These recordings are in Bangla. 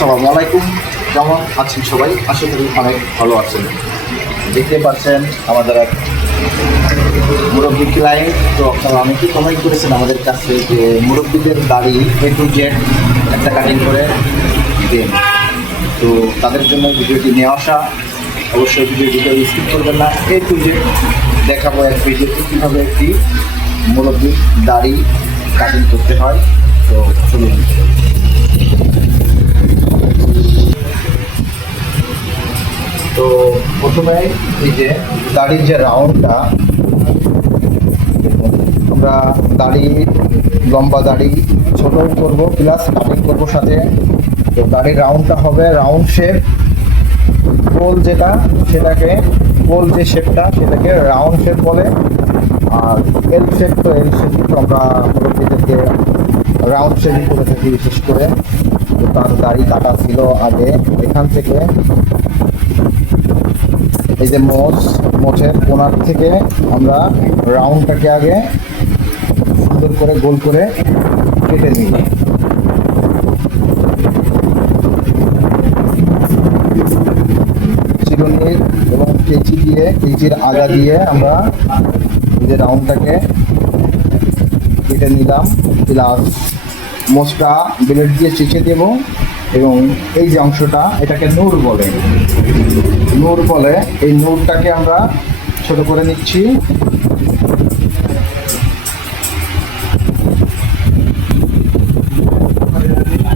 আসসালামু আলাইকুম। কেমন আছেন সবাই? আশা করি অনেক ভালো আছেন। দেখতে পাচ্ছেন আমাদের এক মুরব্বী ক্লায়েন্ট। তো আপনারা অনেকেই কমেন্ট করেছেন আমাদের কাছে যে মুরব্বীদের দাড়ি A to Z একটা কাটিং করে দেন। তো তাদের জন্য ভিডিওটি নিয়ে আসা। অবশ্যই ভিডিও স্কিপ করবেন না। A to Z দেখাবো এক ভিডিওতে কীভাবে একটি মুরব্বীর দাড়ি কাটিং করতে হয়। তো চলুন। তো প্রথমে এই যে দাড়ির যে রাউন্ডটা, আমরা দাড়ি লম্বা দাড়ি ছোটো করবো প্লাস কাটিং করবো সাথে। তো দাড়ির রাউন্ডটা হবে রাউন্ড শেপ। গোল যেটা সেটাকে গোল যে শেপটা সেটাকে রাউন্ড শেপ বলে। আর এল শেপ তো এল শেপ তো আমরা মুরব্বীদেরকে রাউন্ড শেপই করে থাকি বিশেষ করে। তো তার দাড়ি কাটা ছিল আগে এখান থেকে এই যে মোচের কোনার থেকে আমরা রাউন্ডটাকে আগে সুন্দর করে গোল করে কেটে নিই। চিরুনি এবং কেচির আগা দিয়ে আমরা এই যে রাউন্ডটাকে কেটে নিলাম। প্লাস মোচটা ব্লেড দিয়ে চেঁচে দেব এবং এই যে অংশটা এটাকে নূর বলে। এই নূরটাকে আমরা ছোট করে নিচ্ছি।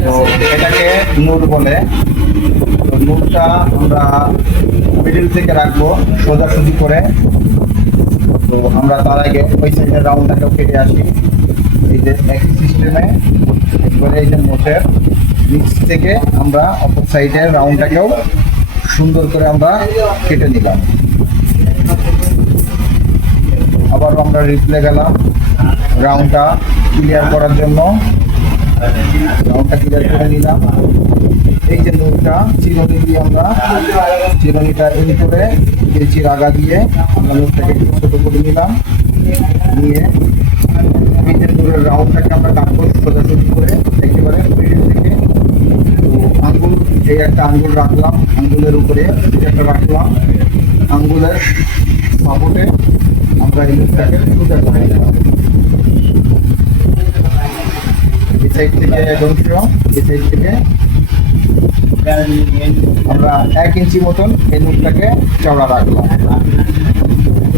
তো এটাকে নূর বলে। তো নূরটা আমরা মিডিল থেকে রাখবো সোজাসুজি করে। তো আমরা তার আগে ওই সাইডের রাউন্ডটাকেও কেটে আসি এই যে একই সিস্টেমে। এরপরে এই যে মোচের নিচ থেকে আমরা অপর সাইডের রাউন্ডটাকেও সুন্দর করে আমরা কেটে নিলাম। আবার আমরা রিপ্লে গেলাম রাউন্ডটা ক্লিয়ার করার জন্য। রাউন্ডটা ক্লিয়ার করে নিলাম। এই যে নূরটা চিরুনি দিয়ে আমরা চিরুনিটা ইন করে কেচির আগা দিয়ে আমরা নূরটাকে একটু ছোটো করে নিলাম। নিয়ে এই যে নূরের রাউন্ডটাকে আমরা কাটবো সোজাসুজি করে একেবারে মিডিল থেকে। তো আঙ্গুল এই একটা আঙ্গুল রাখলাম, আঙ্গুলের উপরে একটা রাখলাম। আঙ্গুলের সাপোর্টে আমরা এই নূরটাকে সোজা করে নিলাম। এই সাইড থেকে এই সাইড থেকে আমরা 1 ইঞ্চি মতন এই নূরটাকে চওড়া রাখলাম।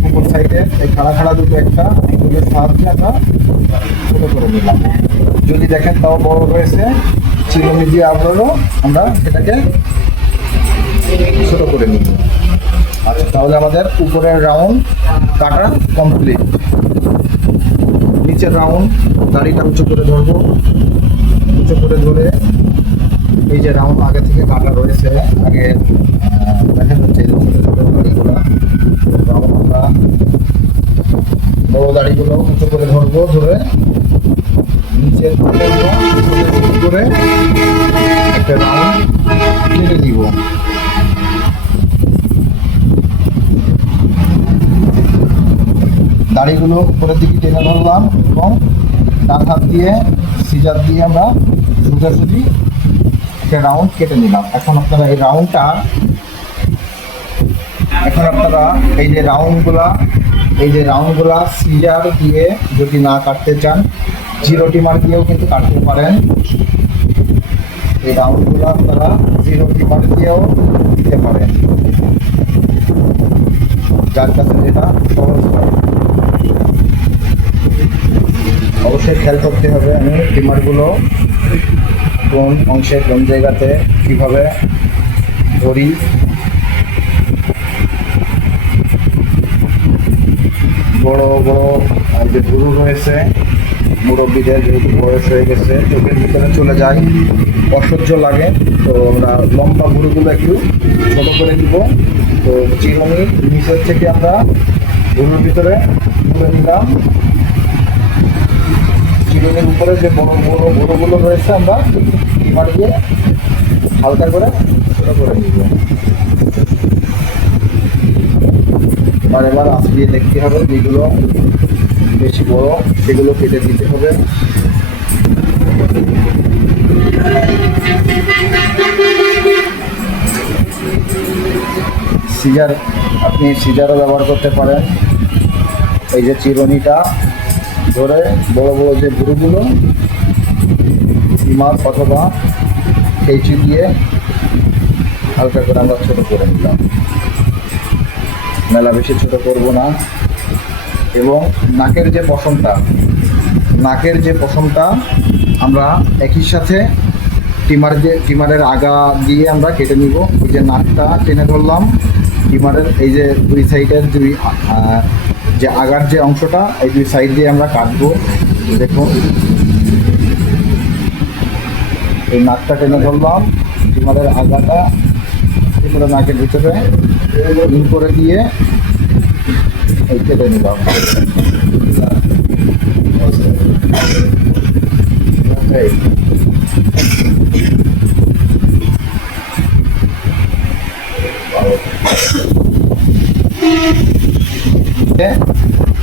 উপর সাইডে এই খাড়া দুটো একটা আঙ্গুলের সাহায্যে আমরা ছোটো করে নিলাম। যদি দেখেন তাও বড় রয়েছে, চিরুনি দিয়ে আবারও আমরা সেটাকে ছোটো করে নিই। আচ্ছা, তাহলে আমাদের উপরের রাউন্ড কাটা কমপ্লিট। নিচের রাউন্ড দাড়িটা উঁচু করে ধরবো। উঁচু করে ধরে এই যে রাউন্ড আগে থেকে কাটা রয়েছে, আগে দেখা যাচ্ছে দাড়িগুলো আমরা বড় দাড়িগুলো উঁচু করে ধরবো। ধরে নিচের করে একটা রাউন্ড কেটে দিব। দাড়িগুলো উপরের দিকে টেনে ধরলাম এবং ডান হাত দিয়ে সিজার দিয়ে আমরা সোজাসুজি একটা রাউন্ড কেটে নিলাম। এখন আপনারা এই রাউন্ডগুলা সিজার দিয়ে যদি না কাটতে চান জিরো টিমার দিয়েও কিন্তু কাটতে পারেন। এই রাউন্ডগুলো আপনারা জিরো টিমার দিয়েও দিতে পারেন, যার কাছে যেটা সহজ হয়। অবশ্যই খেয়াল করতে হবে আমি টিমারগুলো কোন অংশে কোন জায়গাতে কীভাবে ধরি। বড় যে গুরু রয়েছে মুরব্বীদের, যেহেতু বয়স হয়ে গেছে চোখের ভিতরে চলে যায়, অসহ্য লাগে। তো আমরা লম্বা গুরুগুলো একটু ছোটো করে দিব। তো চিরুনি নিচের থেকে আমরা গুরুর ভিতরে তুলে নিলাম। চিরুনির উপরে যে বড় গুরুগুলো রয়েছে আমরা মারিয়ে হালকা করে ছোটো করে নিব। এবার আসলিয়ে দেখতে হবে যেগুলো বেশি বড় সেগুলো কেটে দিতে হবে। সিজার, আপনি সিজারও ব্যবহার করতে পারেন। এই যে চিরুনিটা ধরে বড় বড় যে ভুরুগুলো স্টিমার অথবা কেঁচি দিয়ে হালকা করে আমরা ছোটো করে নিলাম, মেলা বেশি ছোটো করবো না। এবং নাকের যে পশমটা আমরা একই সাথে টিমারের আগা দিয়ে আমরা কেটে নিব। এই যে নাকটা টেনে ধরলাম, টিমারের এই যে দুই সাইডের যে আগার যে অংশটা, এই দুই সাইড দিয়ে আমরা কাটবো। দেখুন, এই নাকটা টেনে ধরলাম, টিমারের আগাটা এগুলো নাকের ভিতরে ইন করে দিয়ে এই কেটে নিলাম।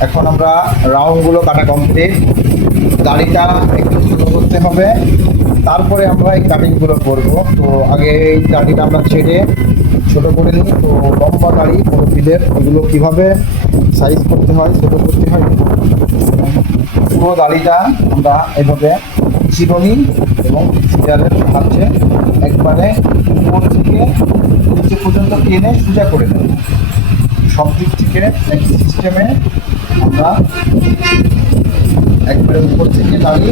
এখন আমরা রাউন্ডগুলো কাটা কমপ্লিট। দাড়িটা একটু ছোটো করতে হবে, তারপরে আমরা এই কাটিংগুলো করবো। তো আগে এই দাড়িটা আমরা ছেড়ে ছোটো করে নিই। তো লম্বা দাড়ি মুরব্বিদের ওগুলো কীভাবে সাইজ করতে হয়, ছোটো করতে হয়, পুরো দাড়িটা আমরা এভাবে চিরুনি এবং সিজারের সাহায্যে একবারে উপর থেকে নিচে পর্যন্ত টেনে সোজা করে নেব। সব দিক থেকে একই সিস্টেমে আমরা একবারে উপর থেকে দাড়ি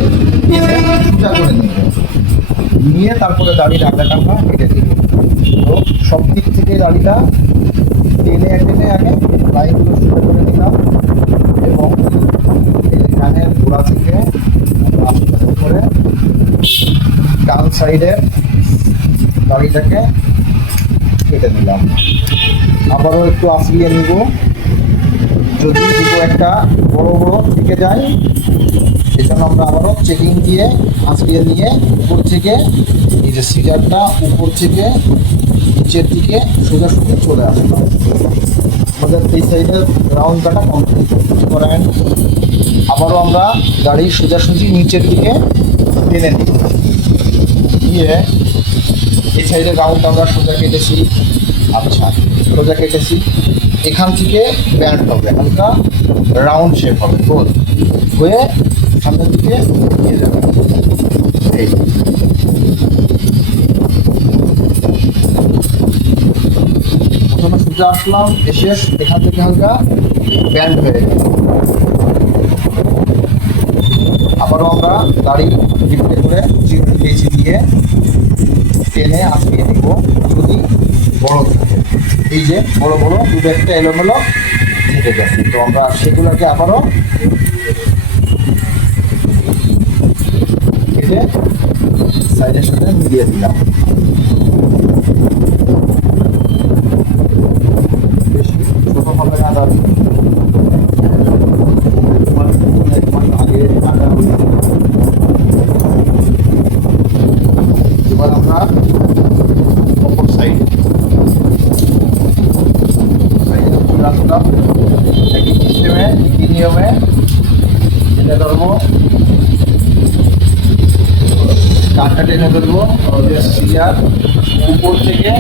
টেনে সোজা করে নেব, নিয়ে তারপরে দাড়ির আগাটা আমরা কেটে দেব। তো সব দিক থেকে দাড়িটা টেনে আগে লাইনগুলো সোজা করে নিলাম এবং এই কানের গোড়া থেকে আস্তে আস্তে করে ডান সাইডের দাড়িটাকে কেটে নিলাম। আবারও একটু আঁচড়িয়ে নিব, যদি দুটো একটা বড় থেকে যায় এজন্য আমরা আবারও চেকিং দিয়ে আঁচড়িয়ে নিয়ে উপর থেকে এই যে সিজারটা উপর থেকে নিচের দিকে সোজাসুজি চলে আসলাম। আমাদের এই সাইডের রাউন্ড কাটা কমপ্লিট করেন। আবারও আমরা গাড়ির সোজাসুজি নিচের দিকে টেনে নিই, নিয়ে এই সাইডের রাউন্ড আমরা সোজা কেটেছি। আচ্ছা, সোজা কেটেছি, এখান থেকে ব্যান্ড হবে, হালকা রাউন্ড শেপ হবে, গোল হয়ে সামনের দিকে নিয়ে যাবে। এই প্রথমে সোজা আসলাম, এসে এখান থেকে হালকা ব্যান্ড হয়ে গেল। আবারও আমরা দাড়ি ডিপে করে কেঁচি দিয়ে টেনে আটকিয়ে নিব যদি বড় থাকে। এই যে বড় দুটো একটা এলোমেলো থেকে যাচ্ছে, তো আমরা সেগুলোকে আবারও কেটে সাইডের সাথে মিলিয়ে দিলাম। বেশি ছোট হবে না দাঁড়ি, আগে কাটা হবে। এবার আমরা অপর সাইডে রাখলাম একই সিস্টেমে, একই নিয়মে এটা ধরবো, কাঠটা টেনে ধরবো, সিজার উপর থেকে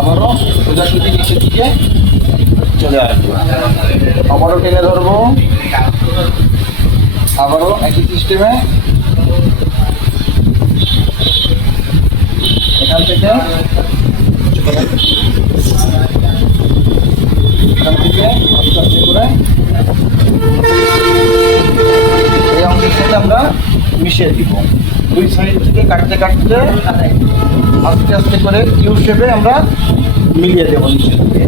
আবারও সোজাসুজি নিচের দিকে চলে আসবো, আবারও টেনে ধরবো, আবারও একই সিস্টেমে এখান থেকে আস্তে আস্তে করে এই অংশের সাথে আমরা মিশিয়ে দিব। দুই সাইড থেকে কাটতে আস্তে আস্তে করে কিউ শেপে আমরা মিলিয়ে দেবো নিচের দিকে।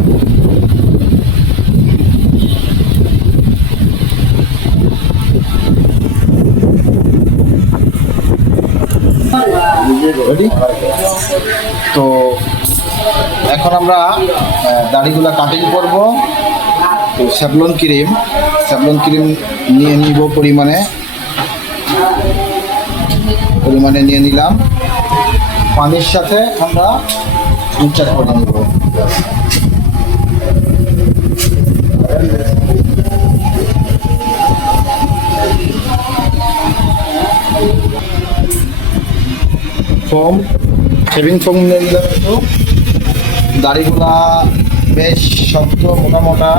তো এখন আমরা দাড়িগুলা কাটিং করব। তো স্যাভলন ক্রিম নিয়ে নিব পরিমাণে নিয়ে নিলাম, পানির সাথে আমরা মিক্সচার করে নিব। শেভিং ফোম নিয়ে নিলাম একটু, দাড়িগুলা বেশ শক্ত মোটা মোটা,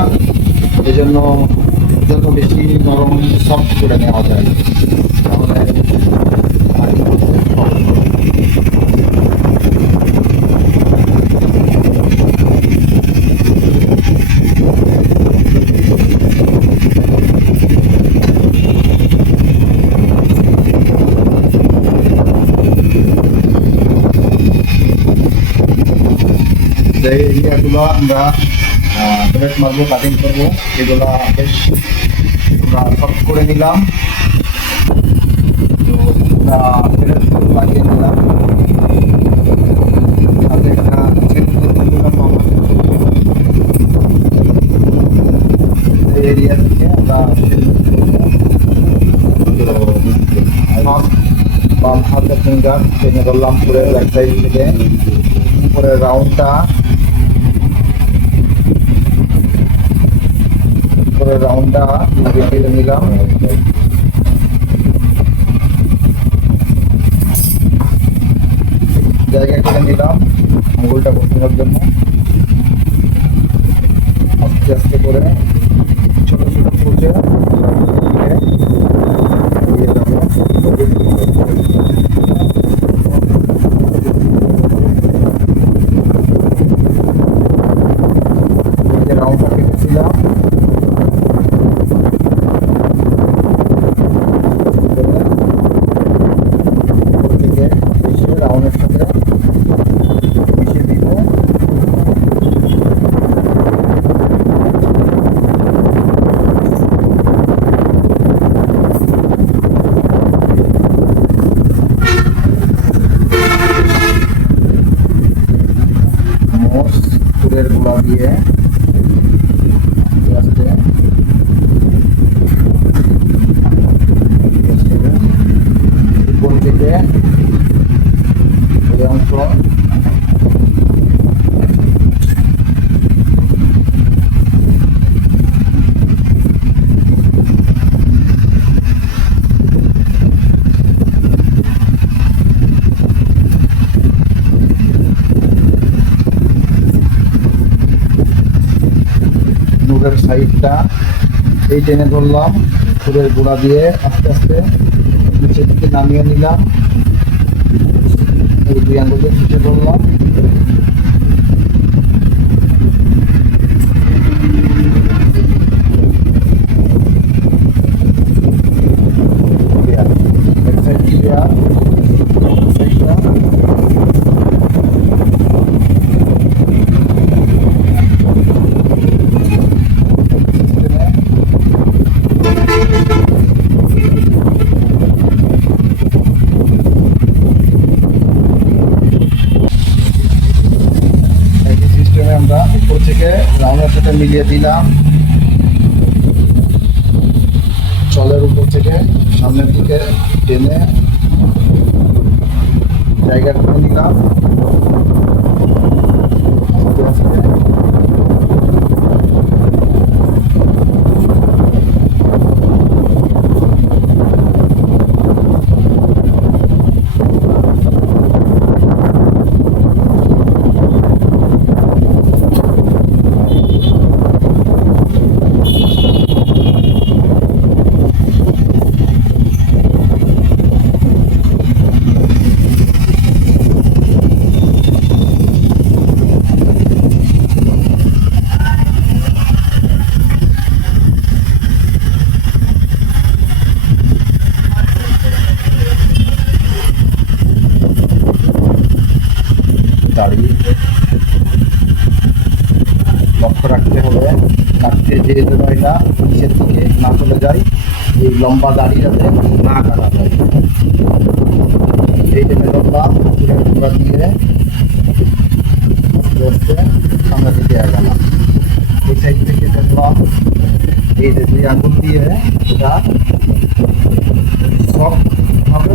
এই জন্য যত বেশি নরম সফট করে নেওয়া যায় তাহলে ভারী করতে সহজ হবে। যে এরিয়াগুলো আমরা ব্রেড মারবো, কাটিং করবো, এগুলো বেশ আমরা সফট করে নিলাম। তো আমরা ব্রেড লাগিয়ে নিলাম, সাথে একটা এরিয়া থেকে আমরা বাম হাতের ফিঙ্গার টেনে ধরলাম পুরো ব্যাক সাইড থেকে উপরে রাউন্ডটা, উপরে রাউন্ডটা কেটে নিলাম। জায়গা কেটে নিলাম আঙুলটা বসানোর জন্য। আস্তে আস্তে করে ছোট ছোট কুচে দিয়ে যাবো। রাউন্ডটা কেটেছিলাম, থেকে এসে রাউন্ডের সাথে মিশিয়ে দিব। মোষ ফুলের গুঁড়া দিয়ে আস্তে উপর থেকে এই অংশ নুরের সাইডটা এই টেনে ধরলাম, ফুলের গুঁড়া দিয়ে আস্তে আস্তে নিচের দিকে নামিয়ে নিলাম। এই দুই আঙ্গুল দিয়ে নিচে ধরলাম, এক সাইড ক্লিয়ার, সাইডটা আমরা উপর থেকে রাউন্ডের সাথে মিলিয়ে দিলাম। চলের উপর থেকে সামনের দিকে টেনে জায়গা করে নিলাম। আস্তে আস্তে দাঁড়িয়ে লক্ষ্য রাখতে হবে কাটতে যে জড়াইটা নিচের দিকে না চলে যায়, এই লম্বা দাড়ি যাতে না কাটা যায়। এই টেনে ধরলাম, পুরো দিয়ে আস্তে আস্তে সামনের দিকে আগালাম। এই সাইড থেকে ধরলাম, এই যে দুই আঙুল দিয়ে এটা সবভাবে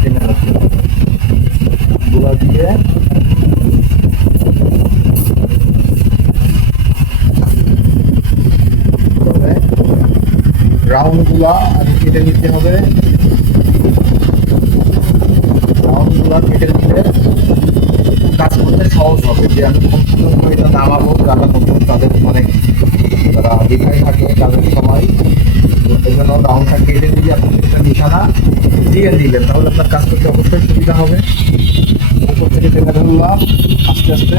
টেনে রাখতে হবে। গুঁড়া দিয়ে রাউন্ডগুলা আগে কেটে নিতে হবে। রাউন্ডগুলা কেটে নিলে কাজ করতে সহজ হবে যে আমি কোন পর্যন্ত এটা নামাবো, যারা নতুন তাদের অনেক তারা দ্বিধায় থাকে কাজের সময়। তো এই জন্য রাউন্ডটা কেটে দিয়ে আপনি একটা নিশানা দিয়ে দিলেন, তাহলে আপনার কাজ করতে অবশ্যই সুবিধা হবে। উপর থেকে টেনে ধরলাম, আস্তে আস্তে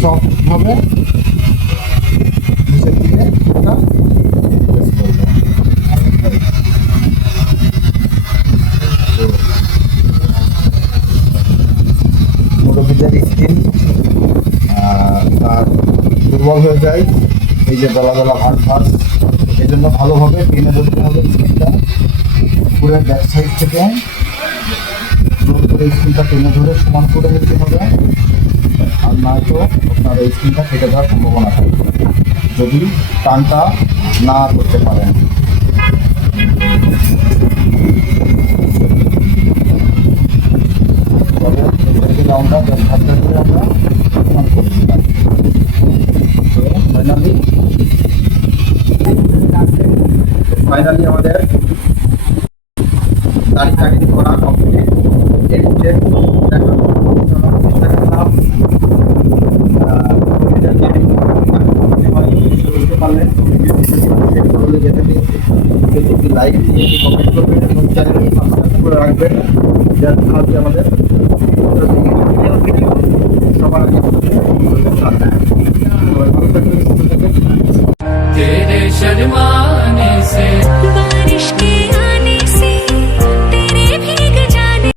সফট হবে, নিচের দিকে এটা প্রেস করবেন। মুরব্বীদের স্কিন তার দুর্বল হয়ে যায়, এই যে গলা গলা ভাঁজ ভাঁজ, এই জন্য ভালোভাবে টেনে ধরতে হবে স্কিনটা পুরো ব্যাক সাইড থেকে, জোর করে স্কিনটা টেনে ধরে সমান করে নিতে হবে। আর নয়তো আপনার এই স্কিনটা কেটে যাওয়ার সম্ভাবনা থাকে যদি টানটা না করতে পারেন। তবে এই রাউন্ডটা 10 ভাগ করে আমরা সমান করে দিলাম। তো ফাইনালি আমাদের দাড়ি কাটিং করা কমপ্লিট। এর যে দেখানোর চেষ্টা করলাম লাইক কমেন্ট করবেন এবং চ্যানেলটি সাবস্ক্রাইব করে রাখবেন, যাতে আমাদের সবার আগে